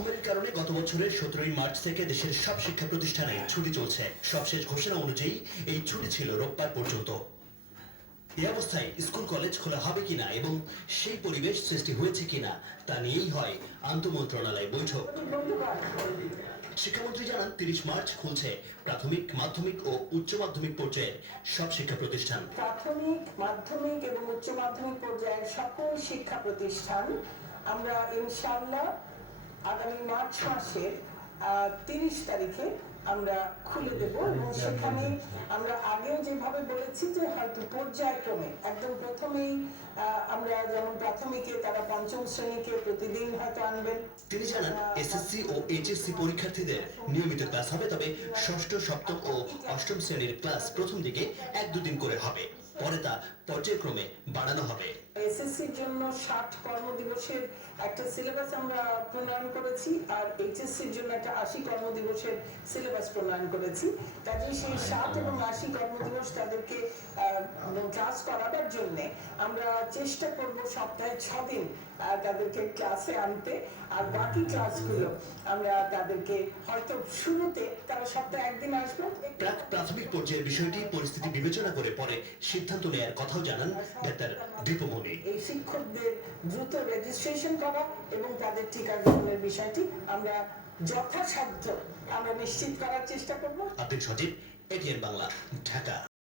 মহামারীর কারণে গত বছরের 17 মার্চ থেকে দেশের সব শিক্ষা প্রতিষ্ঠানে ছুটি চলছে। সবশেষ ঘোষণা অনুযায়ী এই ছুটি ছিল রোববার পর্যন্ত। এই অবস্থায় স্কুল কলেজ খোলা হবে কিনা এবং সেই পরিবেশ সৃষ্টি হয়েছে কিনা তা নিয়েই হয় আন্তঃমন্ত্রণালয় বৈঠক। শিক্ষামন্ত্রী জানান 30 মার্চ খুলছে প্রাথমিক, মাধ্যমিক ও উচ্চ মাধ্যমিক পর্যায়ের সব শিক্ষা প্রতিষ্ঠান। প্রাথমিক, মাধ্যমিক এবং উচ্চ মাধ্যমিক পর্যায়ের সকল শিক্ষা প্রতিষ্ঠান আমরা ইনশাআল্লাহ আগামী মার্চ মাসের 30 তারিখে আমরা খুলে দেব এবং সেখানে আমরা আগেও যেভাবে বলেছি যে হয়তো পর্যায়ক্রমে একদম প্রথমেই আমরা যেমন প্রাথমিকে তারা পঞ্চম শ্রেণীকে প্রতিদিন হয়তো আনবেন। তিনি জানান এসএসসি ও এইচএসসি পরীক্ষার্থীদের নিয়মিত ক্লাস হবে, তবে ষষ্ঠ, সপ্তম ও অষ্টম শ্রেণীর ক্লাস প্রথম দিকে 1-2 দিন করে হবে, পরে তা পর্যায়ক্রমে বাড়ানো হবে। এসএসসির জন্য 60 কর্মদিবসের একটা সিলেবাস আমরা প্রণয়ন করেছি আর এইচএসসির জন্য একটা 80 কর্মদিবসের সিলেবাস প্রণয়ন করেছি। কাজেই সেই 60 এবং 80 কর্মদিবস তাদেরকে ক্লাস করাবার জন্য আমরা চেষ্টা করব সপ্তাহে 6 দিন তাদেরকে ক্লাসে আনতে, আর বাকি ক্লাসগুলো আমরা তাদেরকে হয়তো শুরুতে তারা সপ্তাহে 1 দিন আসবে। প্রাথমিক পর্যায়ের বিষয়টি পরিস্থিতি বিবেচনা করে পরে সিদ্ধান্ত নেয়ার কথাও জানান ডাক্তার দীপমণি। এই শিক্ষকদের দ্রুত রেজিস্ট্রেশন করা এবং তাদের টিকা গ্রহণের বিষয়টি আমরা যথাসাধ্য আমরা নিশ্চিত করার চেষ্টা করব। আব্দুল সজীব, এটিএন বাংলা, ঢাকা।